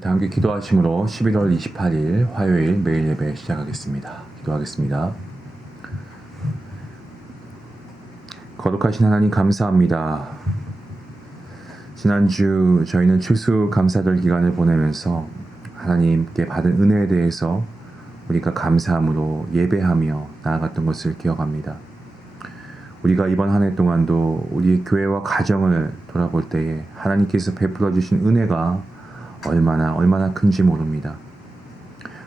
다 함께 기도하심으로 11월 28일 화요일 매일 예배 시작하겠습니다. 기도하겠습니다. 거룩하신 하나님 감사합니다. 지난주 저희는 추수감사절 기간을 보내면서 하나님께 받은 은혜에 대해서 우리가 감사함으로 예배하며 나아갔던 것을 기억합니다. 우리가 이번 한 해 동안도 우리 교회와 가정을 돌아볼 때에 하나님께서 베풀어 주신 은혜가 얼마나 큰지 모릅니다.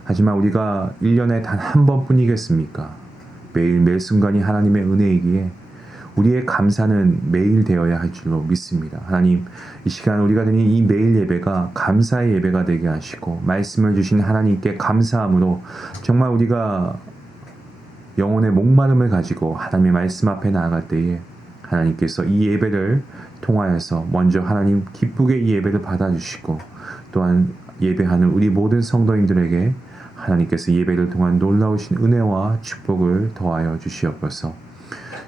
하지만 우리가 1년에 단 한 번뿐이겠습니까? 매일 매 순간이 하나님의 은혜이기에 우리의 감사는 매일 되어야 할 줄로 믿습니다. 하나님, 이 시간 우리가 드린 이 매일 예배가 감사의 예배가 되게 하시고 말씀을 주신 하나님께 감사함으로 정말 우리가 영혼의 목마름을 가지고 하나님의 말씀 앞에 나아갈 때에 하나님께서 이 예배를 통하여서 먼저 하나님 기쁘게 이 예배를 받아주시고 또한 예배하는 우리 모든 성도님들에게 하나님께서 예배를 통한 놀라우신 은혜와 축복을 더하여 주시옵소서.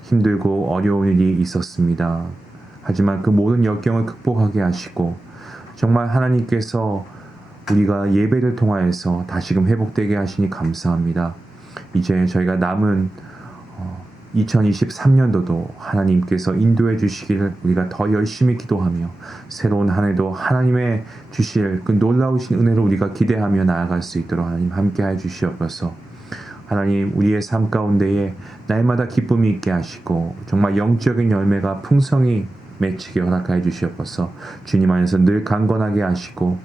힘들고 어려운 일이 있었습니다. 하지만 그 모든 역경을 극복하게 하시고 정말 하나님께서 우리가 예배를 통하여서 다시금 회복되게 하시니 감사합니다. 이제 저희가 남은 2023년도도 하나님께서 인도해 주시기를 우리가 더 열심히 기도하며 새로운 한 해도 하나님의 주실 그 놀라우신 은혜를 우리가 기대하며 나아갈 수 있도록 하나님 함께해 주시옵소서. 하나님, 우리의 삶 가운데에 날마다 기쁨이 있게 하시고 정말 영적인 열매가 풍성히 맺히게 허락하여 주시옵소서. 주님 안에서 늘 강건하게 하시고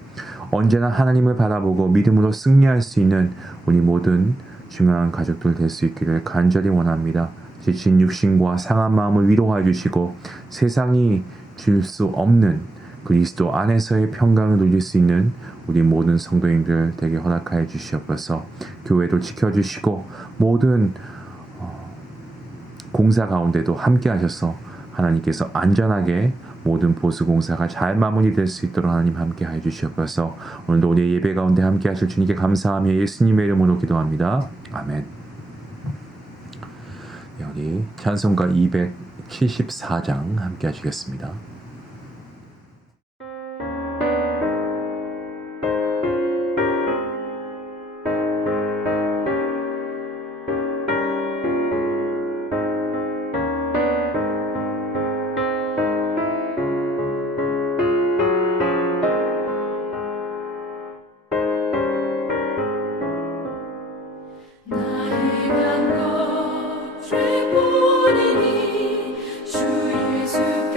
언제나 하나님을 바라보고 믿음으로 승리할 수 있는 우리 모든 중요한 가족들 될 수 있기를 간절히 원합니다. 지친 육신과 상한 마음을 위로해 주시고 세상이 줄 수 없는 그리스도 안에서의 평강을 누릴 수 있는 우리 모든 성도님들 되게 허락하여 주시옵소서. 교회도 지켜주시고 모든 공사 가운데도 함께 하셔서 하나님께서 안전하게 모든 보수 공사가 잘 마무리될 수 있도록 하나님 함께 해 주시옵소서. 오늘도 우리의 예배 가운데 함께 하실 주님께 감사하며 예수님의 이름으로 기도합니다. 아멘. 우리 찬송가 274장 함께 하시겠습니다. 나의 강건 죄뿐이니 주 예수께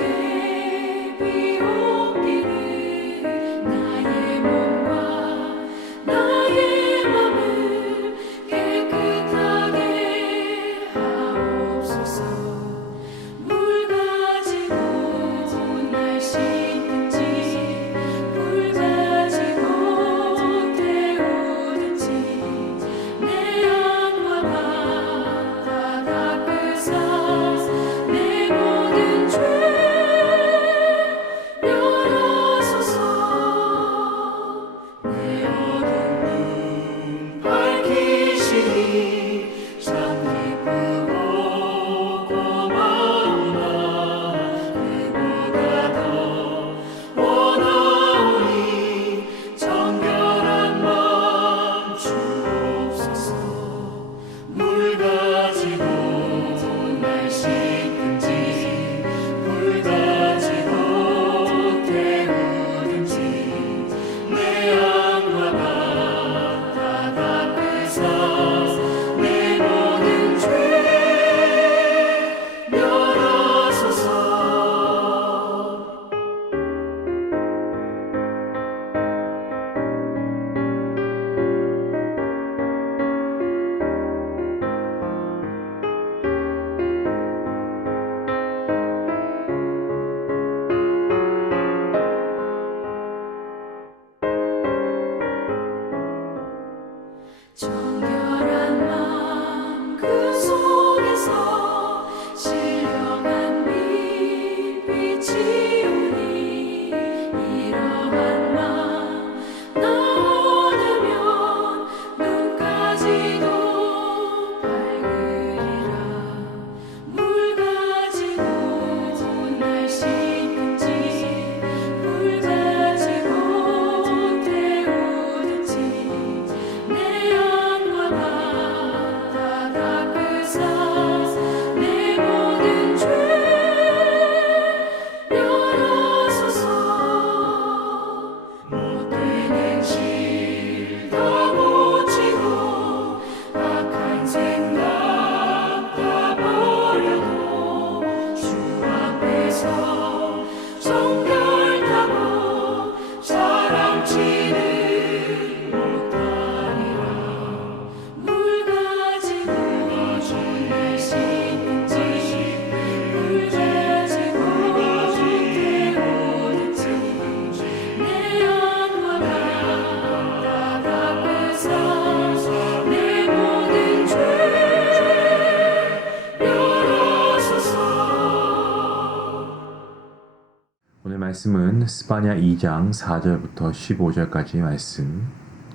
말씀은 스바냐 2장 4절부터 15절까지 말씀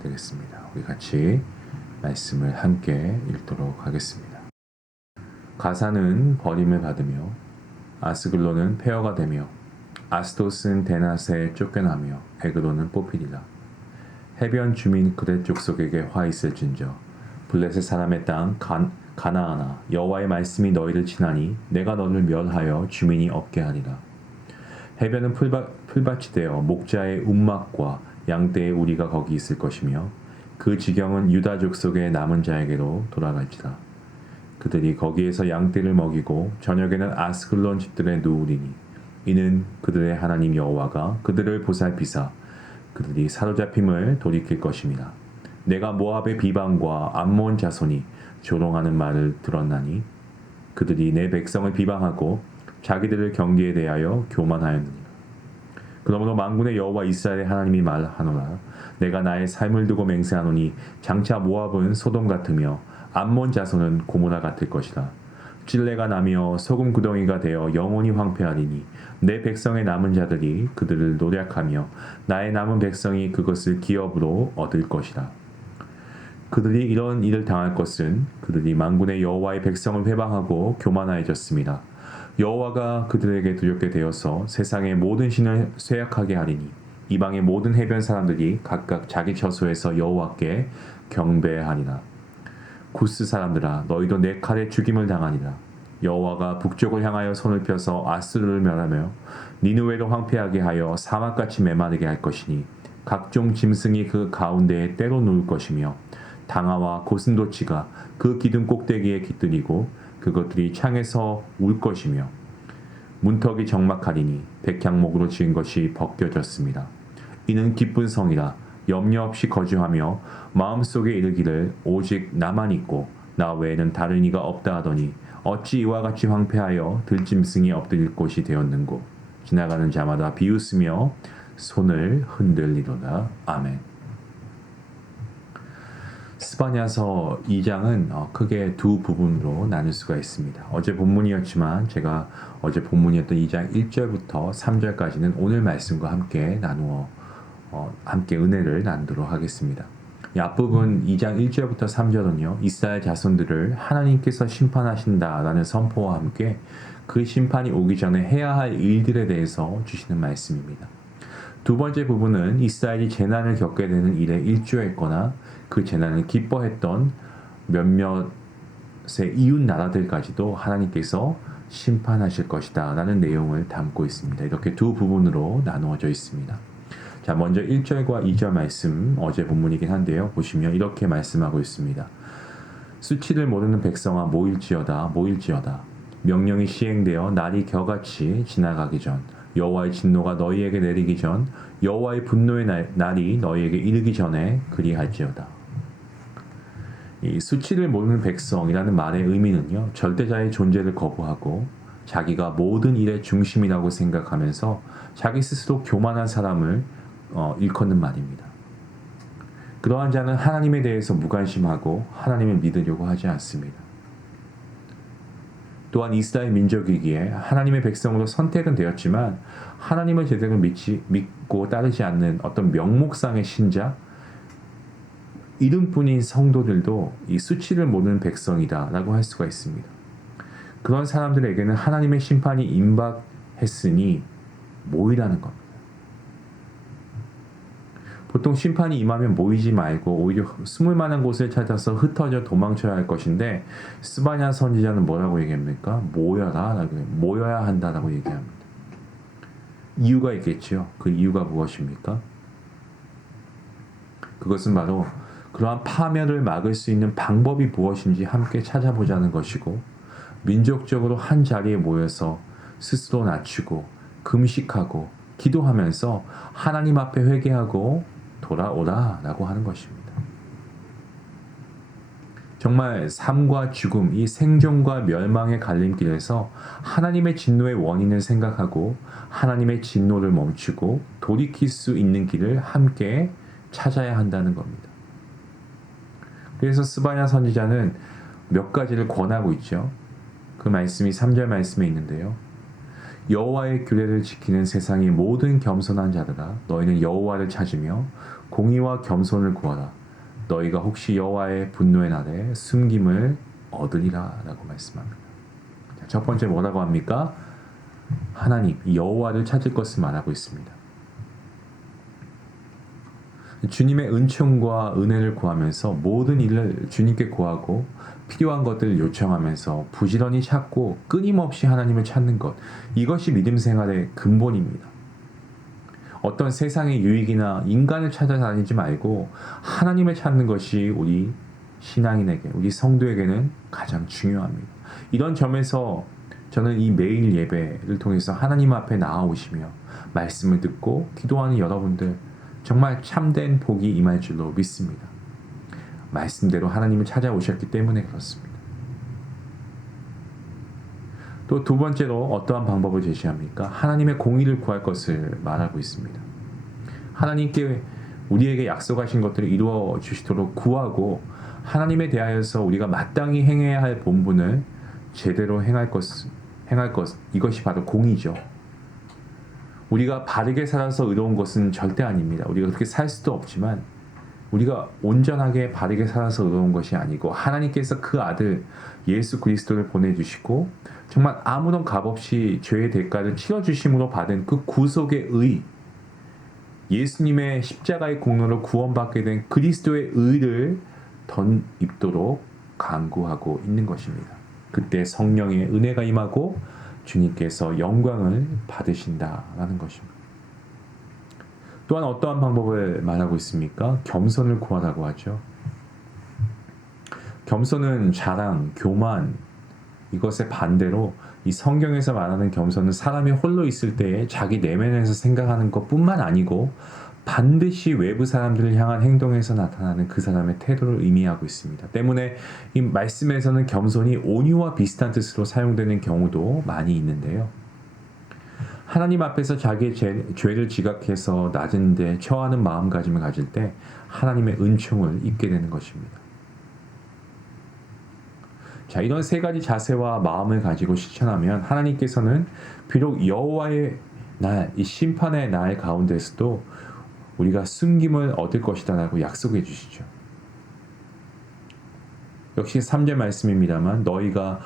되겠습니다. 우리 같이 말씀을 함께 읽도록 하겠습니다. 가사는 버림을 받으며 아스글론은 폐허가 되며 아스돗은 데낫에 쫓겨나며 에그론은 뽑히리라. 해변 주민 그렛 족속에게 화 있을진저 블레셋 사람의 땅 가나안아 여호와의 말씀이 너희를 치나니 내가 너를 멸하여 주민이 없게 하리라. 해변은 풀밭이 되어 목자의 움막과 양떼의 우리가 거기 있을 것이며 그 지경은 유다 족속의 남은 자에게로 돌아갈지라. 그들이 거기에서 양떼를 먹이고 저녁에는 아스글론 집들에 누우리니 이는 그들의 하나님 여호와가 그들을 보살피사 그들이 사로잡힘을 돌이킬 것입니다. 내가 모압의 비방과 암몬 자손이 조롱하는 말을 들었나니 그들이 내 백성을 비방하고 자기들을 경계에 대하여 교만하였느니라. 그러므로 만군의 여호와 이스라엘의 하나님이 말하노라. 내가 나의 삶을 두고 맹세하노니 장차 모압은 소돔 같으며 암몬 자손은 고모라 같을 것이라. 찔레가 나며 소금 구덩이가 되어 영원히 황폐하리니 내 백성의 남은 자들이 그들을 노략하며 나의 남은 백성이 그것을 기업으로 얻을 것이라. 그들이 이런 일을 당할 것은 그들이 만군의 여호와의 백성을 회방하고 교만하여졌습니다. 여호와가 그들에게 두렵게 되어서 세상의 모든 신을 쇠약하게 하리니 이방의 모든 해변 사람들이 각각 자기 처소에서 여호와께 경배하니라. 구스 사람들아 너희도 내 칼에 죽임을 당하니라. 여호와가 북쪽을 향하여 손을 펴서 아스루를 멸하며 니느웨도 황폐하게 하여 사막같이 메마르게 할 것이니 각종 짐승이 그 가운데에 때로 누울 것이며 당아와 고슴도치가 그 기둥 꼭대기에 깃들이고 그것들이 창에서 울 것이며 문턱이 적막하리니 백향목으로 지은 것이 벗겨졌습니다. 이는 기쁜 성이라. 염려 없이 거주하며 마음속에 이르기를 오직 나만 있고 나 외에는 다른 이가 없다 하더니 어찌 이와 같이 황폐하여 들짐승이 엎드릴 곳이 되었는고. 지나가는 자마다 비웃으며 손을 흔들리도다. 아멘. 스바냐서 2장은 크게 두 부분으로 나눌 수가 있습니다. 어제 본문이었지만 제가 어제 본문이었던 2장 1절부터 3절까지는 오늘 말씀과 함께 나누어 함께 은혜를 나누도록 하겠습니다. 이 앞부분 2장 1절부터 3절은요. 이스라엘 자손들을 하나님께서 심판하신다라는 선포와 함께 그 심판이 오기 전에 해야 할 일들에 대해서 주시는 말씀입니다. 두 번째 부분은 이스라엘이 재난을 겪게 되는 일에 일조했거나 그 재난을 기뻐했던 몇몇의 이웃 나라들까지도 하나님께서 심판하실 것이다 라는 내용을 담고 있습니다. 이렇게 두 부분으로 나누어져 있습니다. 자, 먼저 1절과 2절 말씀, 어제 본문이긴 한데요. 보시면 이렇게 말씀하고 있습니다. 수치를 모르는 백성아 모일지어다 모일지어다. 명령이 시행되어 날이 겨같이 지나가기 전 여호와의 진노가 너희에게 내리기 전 여호와의 분노의 날이 너희에게 이르기 전에 그리할지어다. 이 수치를 모르는 백성이라는 말의 의미는요. 절대자의 존재를 거부하고 자기가 모든 일의 중심이라고 생각하면서 자기 스스로 교만한 사람을 일컫는 말입니다. 그러한 자는 하나님에 대해서 무관심하고 하나님을 믿으려고 하지 않습니다. 또한 이스라엘 민족이기에 하나님의 백성으로 선택은 되었지만 하나님을 제대로 믿고 따르지 않는 어떤 명목상의 신자, 이름뿐인 성도들도 이 수치를 모르는 백성이다 라고 할 수가 있습니다. 그런 사람들에게는 하나님의 심판이 임박했으니 모이라는 겁니다. 보통 심판이 임하면 모이지 말고 오히려 숨을 만한 곳을 찾아서 흩어져 도망쳐야 할 것인데 스바냐 선지자는 뭐라고 얘기합니까? 모여라, 모여야 한다라고 얘기합니다. 이유가 있겠죠. 그 이유가 무엇입니까? 그것은 바로 그러한 파멸을 막을 수 있는 방법이 무엇인지 함께 찾아보자는 것이고 민족적으로 한 자리에 모여서 스스로 낮추고 금식하고 기도하면서 하나님 앞에 회개하고 돌아오라 라고 하는 것입니다. 정말 삶과 죽음, 이 생존과 멸망의 갈림길에서 하나님의 진노의 원인을 생각하고 하나님의 진노를 멈추고 돌이킬 수 있는 길을 함께 찾아야 한다는 겁니다. 그래서 스바냐 선지자는 몇 가지를 권하고 있죠. 그 말씀이 3절 말씀에 있는데요. 여호와의 규례를 지키는 세상의 모든 겸손한 자들아, 너희는 여호와를 찾으며 공의와 겸손을 구하라. 너희가 혹시 여호와의 분노의 날에 숨김을 얻으리라 라고 말씀합니다. 자, 첫 번째 뭐라고 합니까? 하나님 여호와를 찾을 것을 말하고 있습니다. 주님의 은총과 은혜를 구하면서 모든 일을 주님께 구하고 필요한 것들을 요청하면서 부지런히 찾고 끊임없이 하나님을 찾는 것, 이것이 믿음 생활의 근본입니다. 어떤 세상의 유익이나 인간을 찾아다니지 말고 하나님을 찾는 것이 우리 신앙인에게, 우리 성도에게는 가장 중요합니다. 이런 점에서 저는 이 매일 예배를 통해서 하나님 앞에 나아오시며 말씀을 듣고 기도하는 여러분들 정말 참된 복이 임할 줄로 믿습니다. 말씀대로 하나님을 찾아오셨기 때문에 그렇습니다. 또 두 번째로 어떠한 방법을 제시합니까? 하나님의 공의를 구할 것을 말하고 있습니다. 하나님께 우리에게 약속하신 것들을 이루어 주시도록 구하고 하나님에 대하여서 우리가 마땅히 행해야 할 본분을 제대로 행할 것, 이것이 바로 공의죠. 우리가 바르게 살아서 의로운 것은 절대 아닙니다. 우리가 그렇게 살 수도 없지만 우리가 온전하게 바르게 살아서 의로운 것이 아니고 하나님께서 그 아들 예수 그리스도를 보내주시고 정말 아무런 값 없이 죄의 대가를 치러주심으로 받은 그 구속의 의, 예수님의 십자가의 공로로 구원받게 된 그리스도의 의를 덧입도록 간구하고 있는 것입니다. 그때 성령의 은혜가 임하고 주님께서 영광을 받으신다라는 것입니다. 또한 어떠한 방법을 말하고 있습니까? 겸손을 구하라고 하죠. 겸손은 자랑, 교만, 이것의 반대로 이 성경에서 말하는 겸손은 사람이 홀로 있을 때에 자기 내면에서 생각하는 것뿐만 아니고 반드시 외부 사람들을 향한 행동에서 나타나는 그 사람의 태도를 의미하고 있습니다. 때문에 이 말씀에서는 겸손이 온유와 비슷한 뜻으로 사용되는 경우도 많이 있는데요. 하나님 앞에서 자기의 죄를 지각해서 낮은 데 처하는 마음가짐을 가질 때 하나님의 은총을 입게 되는 것입니다. 자, 이런 세 가지 자세와 마음을 가지고 실천하면 하나님께서는 비록 여호와의 날, 이 심판의 날 가운데서도 우리가 숨김을 얻을 것이다 라고 약속해 주시죠. 역시 3절 말씀입니다만 너희가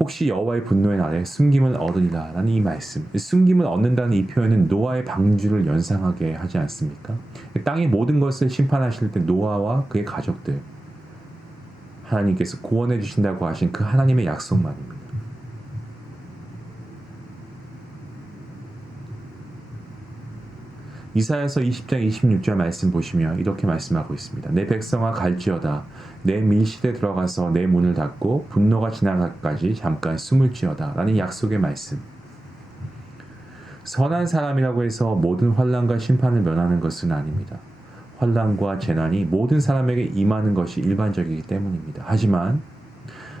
혹시 여호와의 분노의 날에 숨김을 얻으리라 라는 이 말씀, 숨김을 얻는다는 이 표현은 노아의 방주를 연상하게 하지 않습니까? 땅의 모든 것을 심판하실 때 노아와 그의 가족들, 하나님께서 구원해 주신다고 하신 그 하나님의 약속만입니다. 이사야서 20장 26절 말씀 보시면 이렇게 말씀하고 있습니다. 내 백성아 갈지어다. 내 밀실에 들어가서 내 문을 닫고 분노가 지나가기까지 잠깐 숨을지어다. 라는 약속의 말씀. 선한 사람이라고 해서 모든 환난과 심판을 면하는 것은 아닙니다. 환난과 재난이 모든 사람에게 임하는 것이 일반적이기 때문입니다. 하지만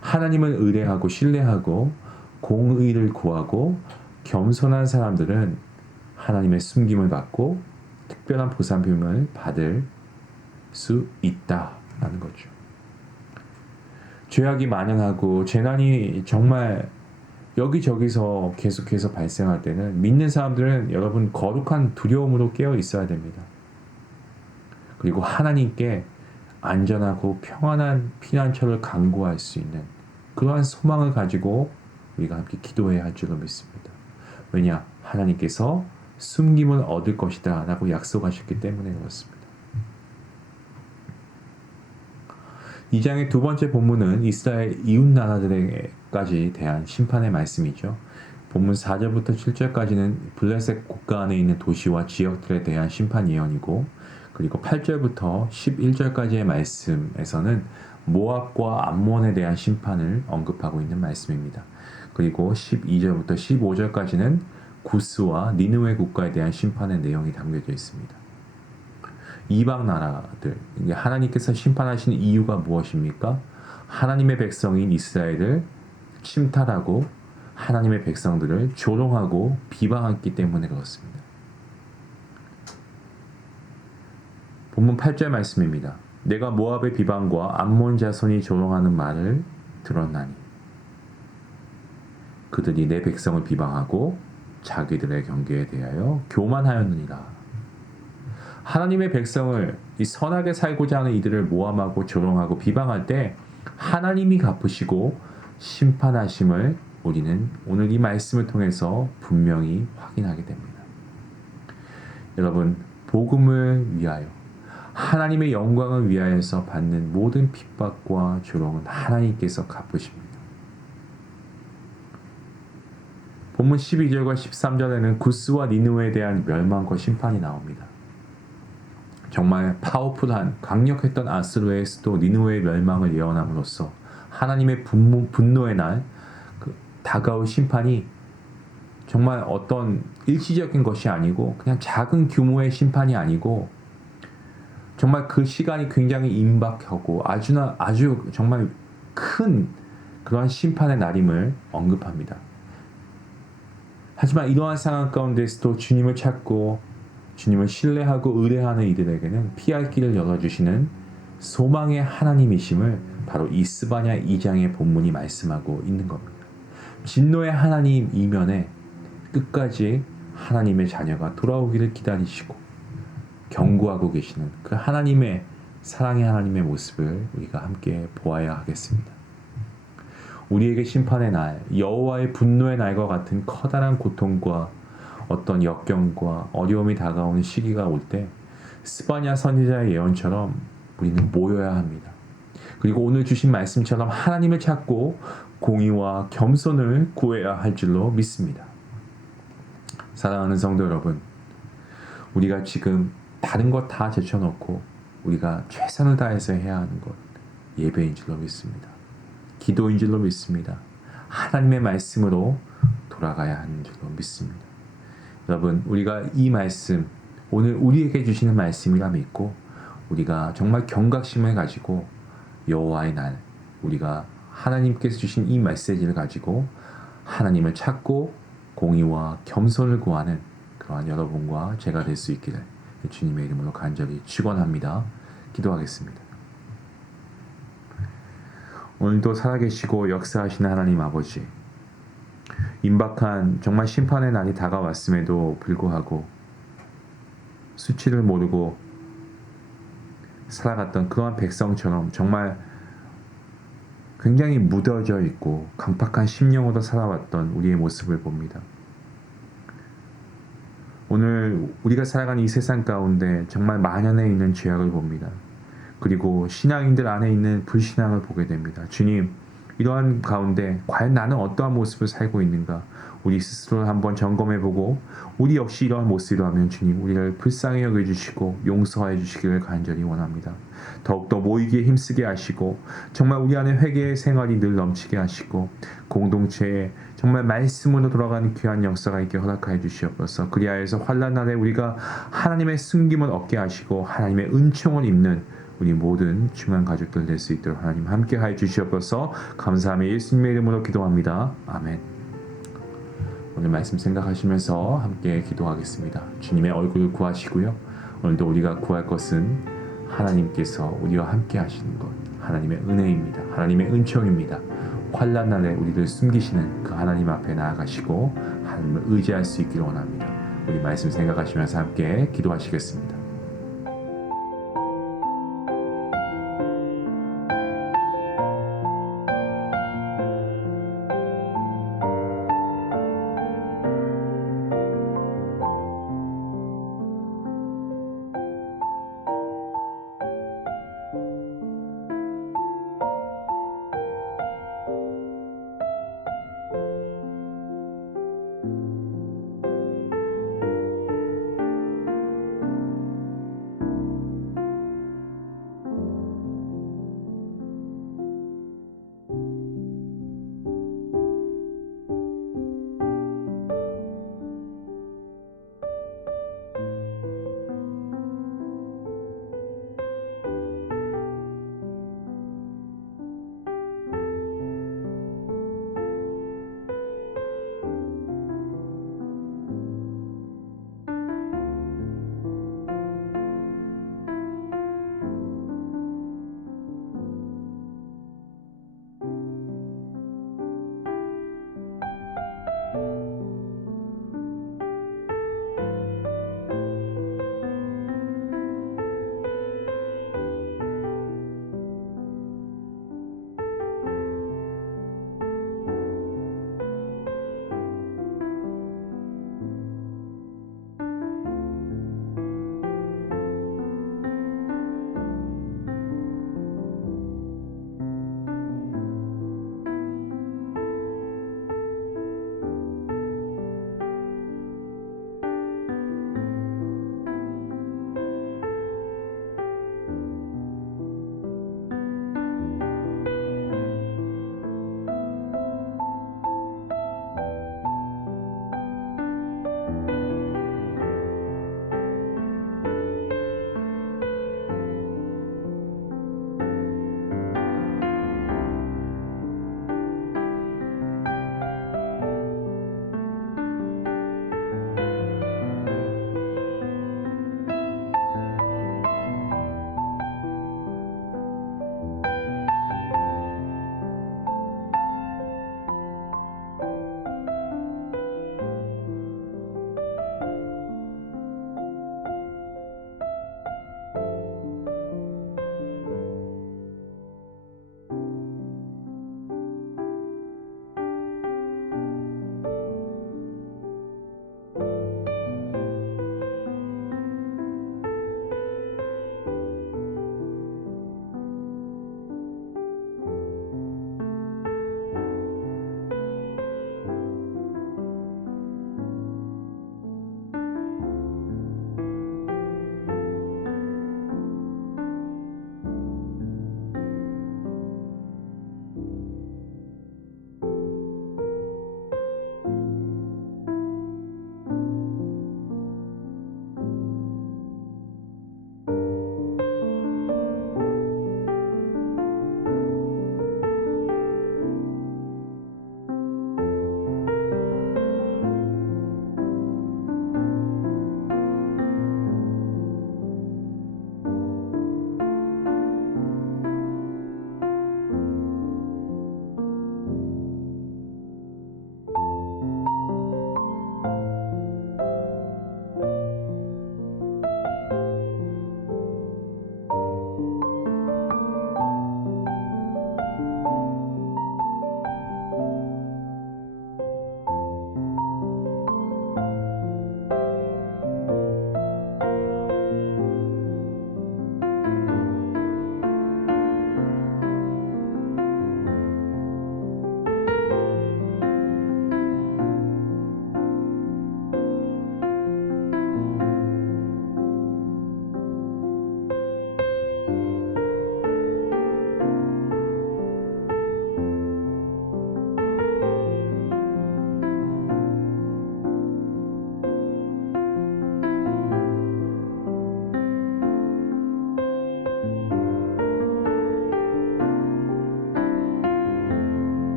하나님을 의뢰하고 신뢰하고 공의를 구하고 겸손한 사람들은 하나님의 숨김을 받고 특별한 보살핌을 받을 수 있다라는 거죠. 죄악이 만연하고 재난이 정말 여기저기서 계속해서 발생할 때는 믿는 사람들은 여러분 거룩한 두려움으로 깨어 있어야 됩니다. 그리고 하나님께 안전하고 평안한 피난처를 간구할 수 있는 그러한 소망을 가지고 우리가 함께 기도해야 할 줄로 믿습니다. 왜냐? 하나님께서 숨김을 얻을 것이다 라고 약속하셨기 때문에 그렇습니다. 2장의 두 번째 본문은 이스라엘 이웃 나라들에게까지 대한 심판의 말씀이죠. 본문 4절부터 7절까지는 블레셋 국가 안에 있는 도시와 지역들에 대한 심판 예언이고, 그리고 8절부터 11절까지의 말씀에서는 모압과 암몬에 대한 심판을 언급하고 있는 말씀입니다. 그리고 12절부터 15절까지는 구스와 니느웨 국가에 대한 심판의 내용이 담겨져 있습니다. 이방 나라들, 하나님께서 심판하신 이유가 무엇입니까? 하나님의 백성인 이스라엘을 침탈하고 하나님의 백성들을 조롱하고 비방했기 때문에 그렇습니다. 본문 8절 말씀입니다. 내가 모압의 비방과 암몬 자손이 조롱하는 말을 들었나니. 그들이 내 백성을 비방하고 자기들의 경계에 대하여 교만하였느니라. 하나님의 백성을 이 선하게 살고자 하는 이들을 모함하고 조롱하고 비방할 때 하나님이 갚으시고 심판하심을 우리는 오늘 이 말씀을 통해서 분명히 확인하게 됩니다. 여러분, 복음을 위하여 하나님의 영광을 위하여서 받는 모든 핍박과 조롱은 하나님께서 갚으십니다. 본문 12절과 13절에는 구스와 니느웨에 대한 멸망과 심판이 나옵니다. 정말 파워풀한 강력했던 아스루의 수도 니느웨의 멸망을 예언함으로써 하나님의 분노의 날 다가올 심판이 정말 어떤 일시적인 것이 아니고 그냥 작은 규모의 심판이 아니고 정말 그 시간이 굉장히 임박하고 아주 정말 큰 그러한 심판의 날임을 언급합니다. 하지만 이러한 상황 가운데서도 주님을 찾고 주님을 신뢰하고 의뢰하는 이들에게는 피할 길을 열어주시는 소망의 하나님이심을 바로 이 스바냐 2장의 본문이 말씀하고 있는 겁니다. 진노의 하나님 이면에 끝까지 하나님의 자녀가 돌아오기를 기다리시고 경고하고 계시는 그 하나님의 사랑의 하나님의 모습을 우리가 함께 보아야 하겠습니다. 우리에게 심판의 날, 여호와의 분노의 날과 같은 커다란 고통과 어떤 역경과 어려움이 다가오는 시기가 올 때 스바냐 선지자의 예언처럼 우리는 모여야 합니다. 그리고 오늘 주신 말씀처럼 하나님을 찾고 공의와 겸손을 구해야 할 줄로 믿습니다. 사랑하는 성도 여러분, 우리가 지금 다른 것 다 제쳐놓고 우리가 최선을 다해서 해야 하는 것 예배인 줄로 믿습니다. 기도인 줄로 믿습니다. 하나님의 말씀으로 돌아가야 하는 줄로 믿습니다. 여러분, 우리가 이 말씀, 오늘 우리에게 주시는 말씀이라 믿고 우리가 정말 경각심을 가지고 여호와의 날, 우리가 하나님께서 주신 이 메시지를 가지고 하나님을 찾고 공의와 겸손을 구하는 그러한 여러분과 제가 될 수 있기를 주님의 이름으로 간절히 축원합니다. 기도하겠습니다. 오늘도 살아계시고 역사하시는 하나님 아버지, 임박한 정말 심판의 날이 다가왔음에도 불구하고 수치를 모르고 살아갔던 그러한 백성처럼 정말 굉장히 무뎌져 있고 강팍한 심령으로 살아왔던 우리의 모습을 봅니다. 오늘 우리가 살아가는 이 세상 가운데 정말 만연해 있는 죄악을 봅니다. 그리고 신앙인들 안에 있는 불신앙을 보게 됩니다. 주님, 이러한 가운데 과연 나는 어떠한 모습을 살고 있는가? 우리 스스로를 한번 점검해보고 우리 역시 이러한 모습이라면 주님, 우리를 불쌍히 여겨주시고 용서해 주시기를 간절히 원합니다. 더욱더 모이기에 힘쓰게 하시고 정말 우리 안에 회개의 생활이 늘 넘치게 하시고 공동체에 정말 말씀으로 돌아가는 귀한 역사가 있게 허락하여 주시옵소서. 그리하여서 환난 날에 우리가 하나님의 숨김을 얻게 하시고 하나님의 은총을 입는 우리 모든 중한 가족들 될 수 있도록 하나님 함께 하여 주시옵소서. 감사하며 예수님의 이름으로 기도합니다. 아멘. 오늘 말씀 생각하시면서 함께 기도하겠습니다. 주님의 얼굴을 구하시고요. 오늘도 우리가 구할 것은 하나님께서 우리와 함께 하시는 것, 하나님의 은혜입니다. 하나님의 은총입니다. 환난 날에 우리를 숨기시는 그 하나님 앞에 나아가시고 하나님을 의지할 수 있기를 원합니다. 우리 말씀 생각하시면서 함께 기도하시겠습니다.